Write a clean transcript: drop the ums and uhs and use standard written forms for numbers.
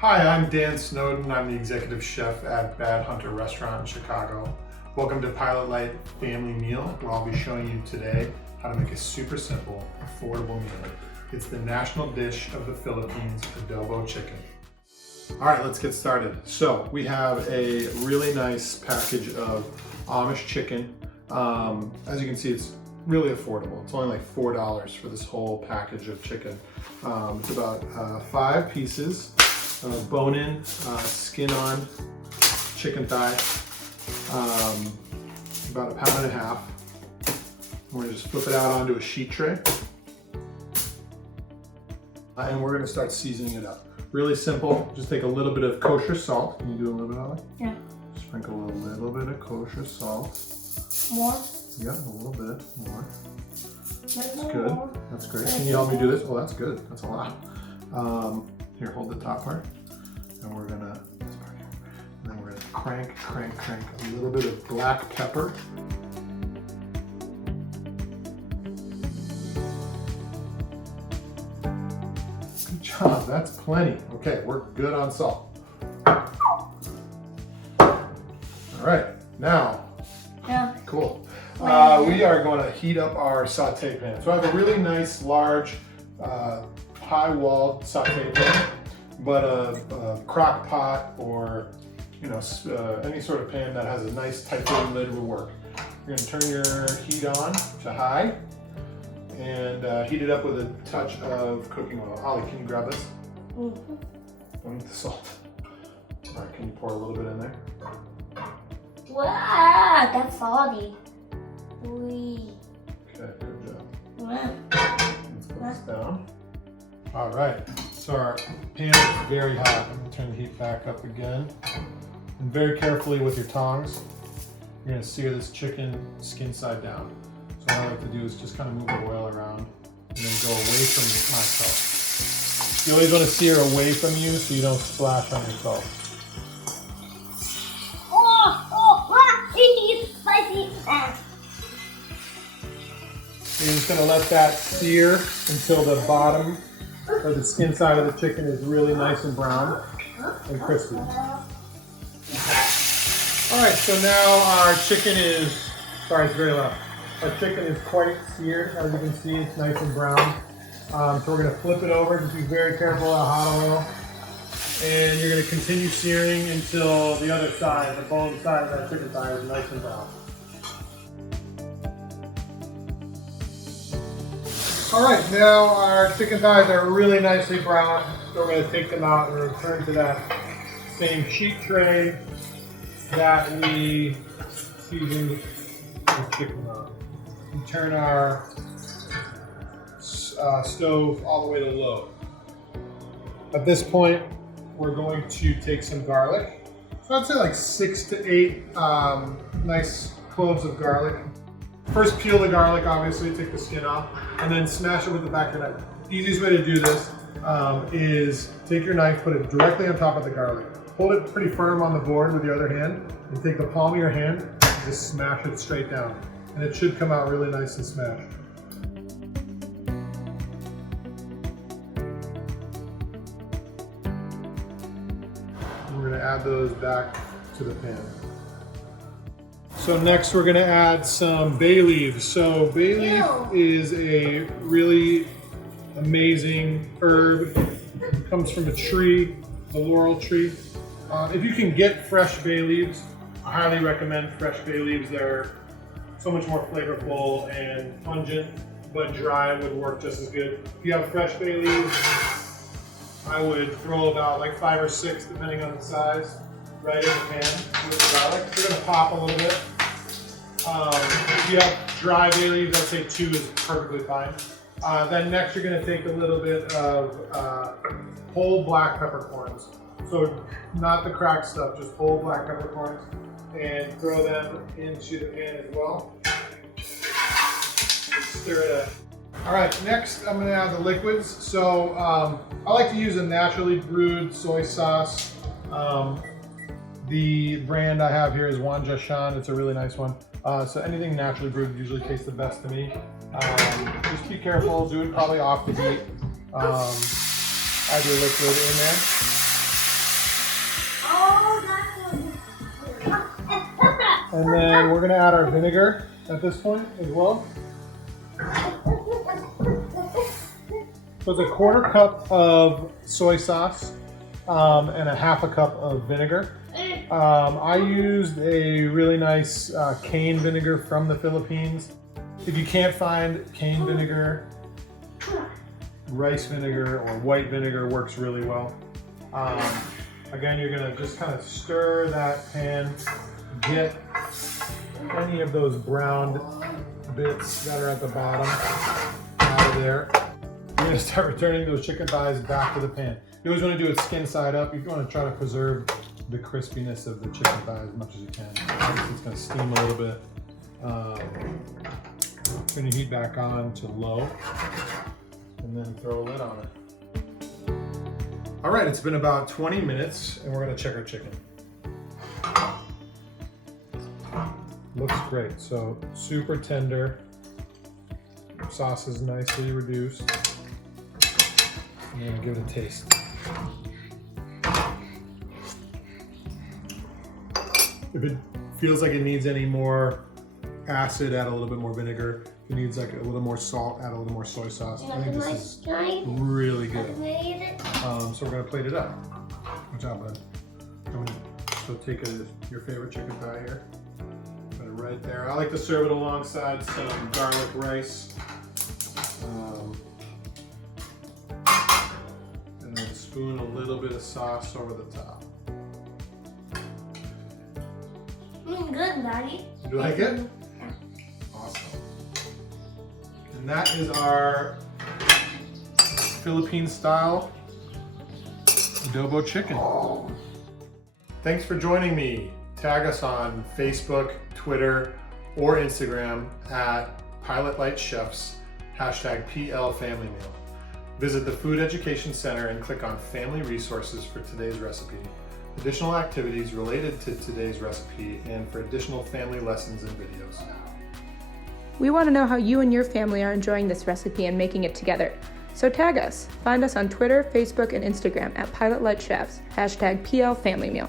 Hi, I'm Dan Snowden. I'm the executive chef at Bad Hunter Restaurant in Chicago. Welcome to Pilot Light Family Meal, where I'll be showing you today how to make a super simple, affordable meal. It's the national dish of the Philippines, adobo chicken. All right, let's get started. So we have a really nice package of Amish chicken. As you can see, it's really affordable. It's only like $4 for this whole package of chicken. It's about 5 pieces, bone-in, skin-on chicken thigh, about 1.5 pounds. We're gonna just flip it out onto a sheet tray. And we're gonna start seasoning it up. Really simple, just take a little bit of kosher salt. Can you do a little bit of it? Yeah. Sprinkle a little bit of kosher salt. More? Yeah, a little bit more. That's More. good. That's great. Can you help me do this? Oh, that's good. That's a lot. Here, hold the top part. And we're gonna, this part here. And then we're gonna crank a little bit of black pepper. Good job, that's plenty. Okay, we're good on salt. All right, now, Yeah. cool. We are going to heat up our saute pan. So I have a really nice, large, high-walled saute pan, but a crock pot or any sort of pan that has a nice tight lid will work. You're going to turn your heat on to high and heat it up with a touch of cooking oil. Ollie, can you grab this? Mm-hmm. Don't eat the salt. All right, can you pour a little bit in there? Wow, that's salty. Wee. Okay, good job. Wow. Let's put this down. All right, so our pan is very hot. I'm gonna turn the heat back up again. And very carefully with your tongs, you're gonna sear this chicken skin side down. So what I like to do is just kind of move the oil around and then go away from myself. You always wanna sear away from you so you don't splash on yourself. It's spicy. You're just gonna let that sear until the bottom or the skin side of the chicken is really nice and brown and crispy. All right, so now our chicken is, sorry, it's very loud. Our chicken is quite seared. As you can see, it's nice and brown. So we're gonna flip it over. Just be very careful of hot oil. And you're gonna continue searing until the other side, the bone side of that chicken thigh is nice and brown. All right, now our chicken thighs are really nicely brown. So we're gonna take them out and return to that same sheet tray that we seasoned the chicken on. We turn our stove all the way to low. At this point, we're going to take some garlic. So I'd say like 6 to 8 nice cloves of garlic. First peel the garlic, obviously, take the skin off, and then smash it with the back of your knife. The easiest way to do this is take your knife, put it directly on top of the garlic. Hold it pretty firm on the board with your other hand, and take the palm of your hand and just smash it straight down. And it should come out really nice and smashed. We're gonna add those back to the pan. So next we're gonna add some bay leaves. So bay leaf is a really amazing herb. It comes from a tree, a laurel tree. If you can get fresh bay leaves, I highly recommend fresh bay leaves. They're so much more flavorful and pungent, but dry would work just as good. If you have fresh bay leaves, I would throw about like 5 or 6, depending on the size, right in the pan with the garlic. They're gonna pop a little bit. If you have dry bay leaves, I'd say 2 is perfectly fine. Then next you're gonna take a little bit of whole black peppercorns. So not the cracked stuff, just whole black peppercorns, and throw them into the pan as well. Stir it up. All right, next I'm gonna add the liquids. So I like to use a naturally brewed soy sauce. The brand I have here is Wanja Shan. It's a really nice one. So anything naturally brewed usually tastes the best to me. Just be careful, do it probably off the heat. Add your liquid in there. And then we're gonna add our vinegar at this point as well. So it's a 1/4 cup of soy sauce and a 1/2 cup of vinegar. I used a really nice cane vinegar from the Philippines. If you can't find cane vinegar, rice vinegar or white vinegar works really well. Again, you're gonna just kind of stir that pan, get any of those browned bits that are at the bottom out of there. You're gonna start returning those chicken thighs back to the pan. You always wanna do it skin side up. You wanna try to preserve the crispiness of the chicken thigh as much as you can. It's gonna steam a little bit. Turn your heat back on to low and then throw a lid on it. All right, it's been about 20 minutes and we're gonna check our chicken. Looks great, so super tender. Sauce is nicely reduced. I'm gonna give it a taste. If it feels like it needs any more acid, add a little bit more vinegar. If it needs like a little more salt, add a little more soy sauce. I think this is really good. So we're gonna plate it up. Good job, bud. So take your favorite chicken thigh here. Put it right there. I like to serve it alongside some garlic rice. And then spoon a little bit of sauce over the top. Good, Daddy. You like it? Awesome. And that is our Philippine style adobo chicken. Thanks for joining me. Tag us on Facebook, Twitter, or Instagram at Pilot Light Chefs, #PLFamilyMeal. Visit the Food Education Center and click on Family Resources for today's recipe, additional activities related to today's recipe, and for additional family lessons and videos. We want to know how you and your family are enjoying this recipe and making it together. So tag us. Find us on Twitter, Facebook, and Instagram at Pilot Light Chefs, #PLFamilyMeal.